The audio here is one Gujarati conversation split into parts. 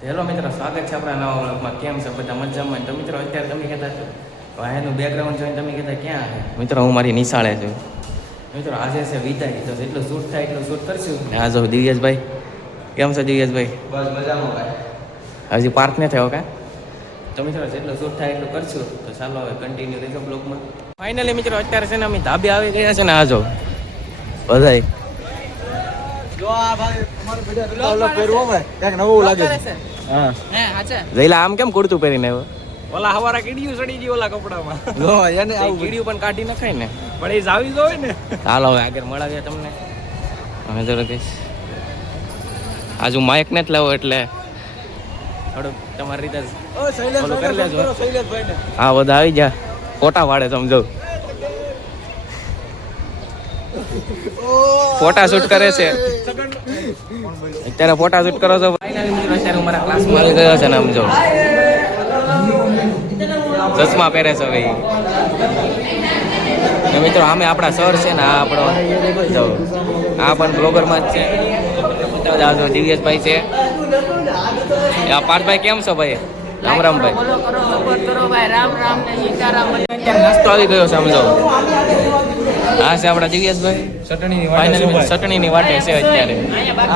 હેલો મિત્રો, સ્વાગત છે આપણા નવા વ્લોગમાં. કેમ છે બધા મજામાં? તો મિત્રો અત્યારે તમે કહેતા છો એનું બેકગ્રાઉન્ડ જોઈને તમે કહેતા ક્યાં છે મિત્રો? હું મારી નિશાળે છું મિત્રો. આજે છે વિદાય, તો જેટલું શૂટ થાય એટલું શૂટ કરશું. ને આ જો દિવ્યેશભાઈ, કેમ છે દિવ્યેશભાઈ? બસ મજામાં ભાઈ. હજી પાર્ક ન થયો કા? તો મિત્રો જેટલું શૂટ થાય એટલું કરશું. તો ચાલો હવે કન્ટિન્યુ રહેજો બ્લોગમાં. ફાઇનલી મિત્રો અત્યારે છે ને અમે ધાબે આવી ગયા છે ને. આ જો બધાય જો આ ભાઈ અમારું બધા વ્લોગ કર્યો ભાઈ, એક નવું લાગે છે. હા હે આચા જઈલા આમ કેમ કુર્તું પહેરીને આવ્યો? ઓલા હવારા કીડીયું સડી ગઈ ઓલા કપડામાં. જો એને આવું કીડીયું પણ કાઢી નખાય ને. પણ એ જાવી જોઈએ ને. ચાલો હવે આગળ મળાવીએ તમને. હવે તો કહીશ આજુ માઇક ને જ લાવો એટલે થોડુંક તમારી રીતે ઓ શૈલેષ ઓલું કરી લેજો. શૈલેષભાઈ ને હા બધા આવી જા, ફોટા પાડે સમજો. ફોટા શૂટ કરે છે અત્યારે. ફોટા શૂટ કરો છો. ફાઇનલી મિત્રો અત્યારે હું મારા ક્લાસમાં આવી ગયો છે ને. આમ જો ચશ્મા પહેરે છે ભાઈ. ને મિત્રો આમે આપણા સર છે ને. આ આપણો જો આ પણ બ્લોગરમાં જ છે. બધા જો દિવ્યેશભાઈ છે. આ પાર્થભાઈ કેમ છો ભાઈ? રામ રામ ભાઈ. અત્યારે નાસ્તો આવી ગયો છે સમજો. હા છે આપણા દિવ્યેશભાઈ. ચટણીની વાટે છે અત્યારે.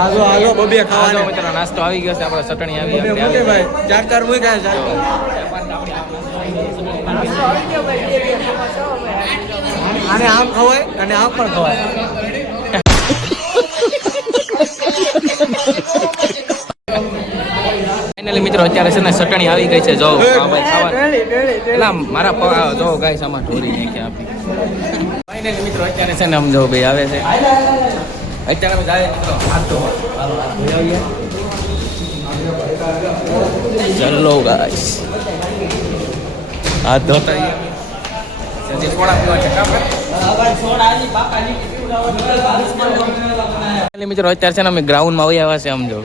આજો આજો બબે ખાવાનો મિત્રો નાસ્તો આવી ગયો છે આપણો. ચટણી આવી ઓકે ભાઈ, ચાર ચાર મુઈ કાય છે. આને આમ ખવાય અને આમ પણ ખવાય. ફાઇનલી મિત્રો અત્યારે છે ને ચટણી આવી ગઈ છે. જો આ ભાઈ ખાવા એલા મારા જો ગાઈસ આમાં ઢોરી નાખી આપી. ફાઇનલી મિત્રો અત્યારે છે ને આમ જો ભાઈ આવે છે. અત્યારે અમે જાય મિત્રો હાથ ધોવા. હાલો હાથ ધોઈ આવીએ. ચલો ગાઈસ હાથ ધોતા આવીએ. જે સોડા પીવા છે કામ મિત્રો. અત્યારે છે ને અમે ગ્રાઉન્ડમાં આવી આવ્યા છે. આમ જો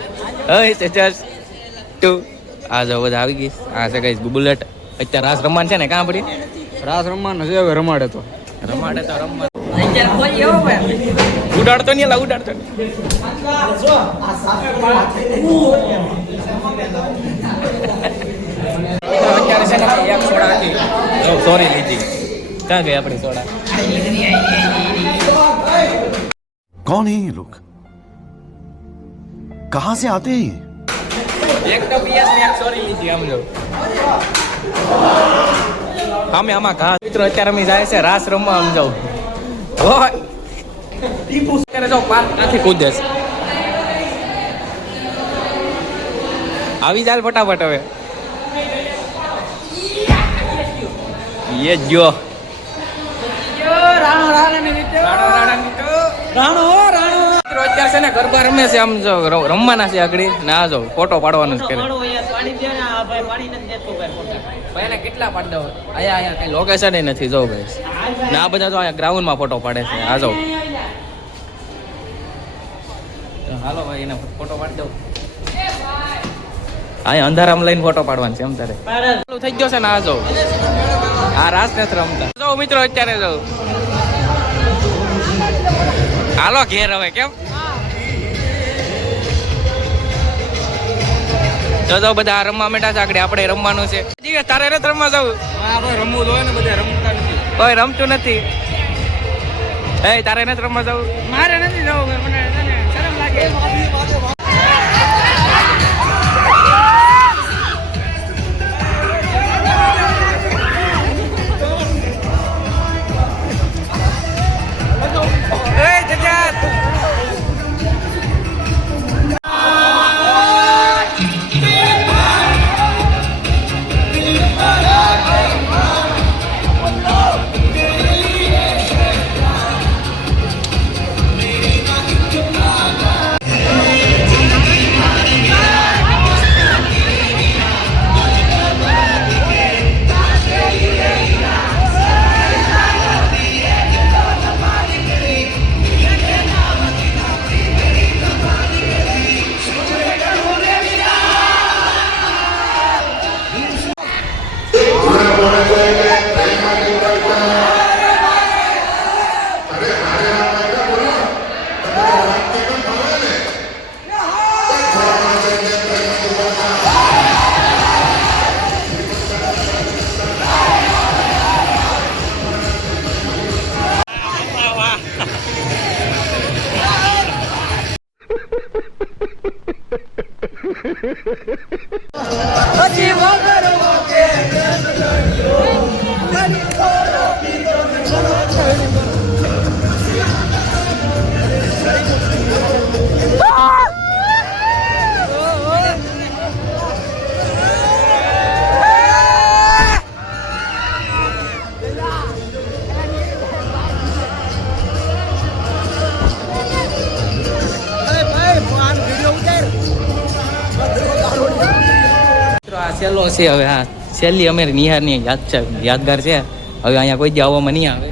આ જો બધા આવી ગઈ. આ છે કઈ બુલેટ. અત્યારે રાસ રમવાનું છે ને. કાં પડી રાસ રમવાનું છે હવે. રમાડે તો રમવાનું. ઉડાડતો નહીં એલા ઉડાડતો. અત્યારે છે ને એક સોડા હતી. સોરી લીધી. ક્યાં ગઈ આપણી સોડા? कौन है ये लोग? कहां से आते हैं? એક તો પીએસ ને એક સોરી લીધી. આમ જો અમે આમાં ઘા મિત્રો અત્યારે અમે જાય છે રાસ રમવા. આમ જાવ ઓય ટીપુ કરે જો પાર્ક નથી કૂદે છે. આવી જાય ફટાફટ હવે. ये जो અત્યારે છે ને ગરબા રમે છે. આમ જો રમવાના છે આગળ ને. આ જો ફોટો પાડવાનો છે. ભાઈ કેટલા પાડ દો. અહીંયા કઈ લોકેશન નથી. જો ભાઈ ને આ બધા તો અહીંયા ગ્રાઉન્ડમાં ફોટો પાડે છે. આ જો હાલો ભાઈ એને ફોટો પાડી દઉં. અહીંયા અંધારામાં લઈને ફોટો પાડવાનો છે. એમ તારે ચાલુ થઈ ગયો છે ને. આ જો આ રાસ નથી રમતા. જો મિત્રો અત્યારે જો હાલો ઘેર હવે. કેમ જો બધા રમવા માંડ્યા છે. આગળ આપણે રમવાનું છે. જીવે તારે નથી રમવા જવું? રમવું જોઈએ ને. બધા રમતા નથી. કોઈ રમતું નથી. એ તારે નથી રમવા જવું? મારે નથી જવું, મને શરમ લાગે. મિત્રો આ છેલ્લો છે હવે. આ છેલ્લી અમારી નિહારની યાદગાર છે. હવે અહીંયા કોઈ દી આવવામાં નહીં આવે.